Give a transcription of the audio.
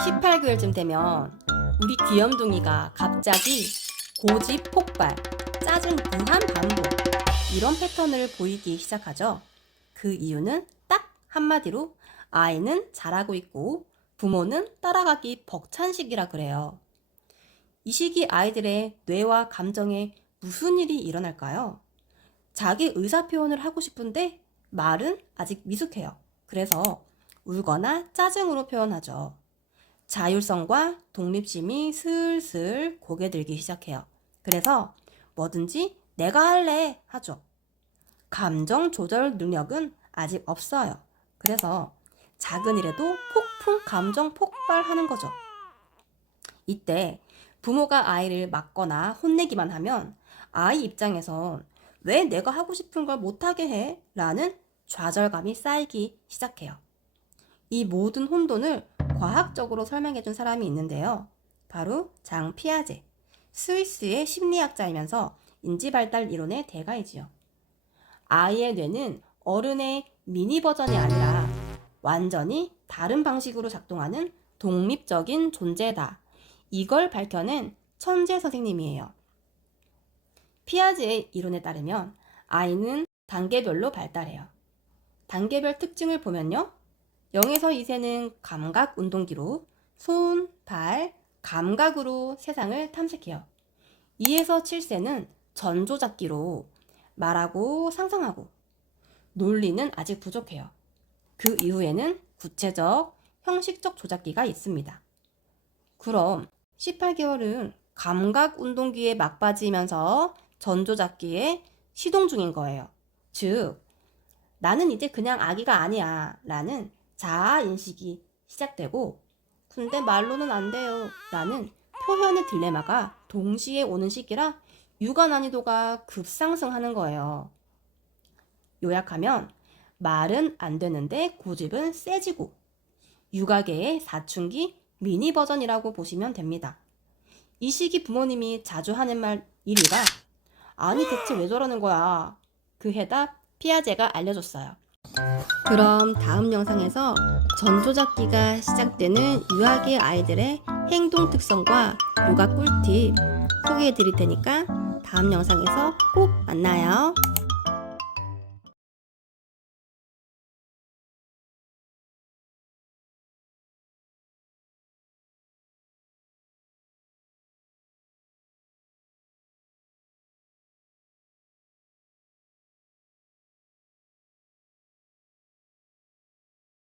18개월쯤 되면 우리 귀염둥이가 갑자기 고집 폭발, 짜증 무한 반복 이런 패턴을 보이기 시작하죠. 그 이유는 딱 한마디로 아이는 잘하고 있고 부모는 따라가기 벅찬 시기라 그래요. 이 시기 아이들의 뇌와 감정에 무슨 일이 일어날까요? 자기 의사 표현을 하고 싶은데 말은 아직 미숙해요. 그래서 울거나 짜증으로 표현하죠. 자율성과 독립심이 슬슬 고개 들기 시작해요. 그래서 뭐든지 내가 할래 하죠. 감정 조절 능력은 아직 없어요. 그래서 작은 일에도 폭풍 감정 폭발하는 거죠. 이때 부모가 아이를 맞거나 혼내기만 하면 아이 입장에선 왜 내가 하고 싶은 걸 못하게 해? 라는 좌절감이 쌓이기 시작해요. 이 모든 혼돈을 과학적으로 설명해 준 사람이 있는데요. 바로 장 피아제. 스위스의 심리학자이면서 인지발달 이론의 대가이지요. 아이의 뇌는 어른의 미니 버전이 아니라 완전히 다른 방식으로 작동하는 독립적인 존재다. 이걸 밝혀낸 천재 선생님이에요. 피아제의 이론에 따르면 아이는 단계별로 발달해요. 단계별 특징을 보면요. 0에서 2세는 감각 운동기로 손, 발, 감각으로 세상을 탐색해요. 2에서 7세는 전조잡기로 말하고 상상하고 논리는 아직 부족해요. 그 이후에는 구체적, 형식적 조작기가 있습니다. 그럼 18개월은 감각 운동기에 막빠지면서 전조잡기에 시동 중인 거예요. 즉, 나는 이제 그냥 아기가 아니야. 라는 자아 인식이 시작되고, 근데 말로는 안 돼요. 라는 표현의 딜레마가 동시에 오는 시기라 육아 난이도가 급상승하는 거예요. 요약하면, 말은 안 되는데 고집은 세지고, 육아계의 사춘기 미니 버전이라고 보시면 됩니다. 이 시기 부모님이 자주 하는 말 1위가 아니 대체 왜 저러는 거야? 그 해답 피아제가 알려줬어요. 그럼 다음 영상에서 전조잡기가 시작되는 유아기 아이들의 행동 특성과 요가 꿀팁 소개해 드릴 테니까 다음 영상에서 꼭 만나요.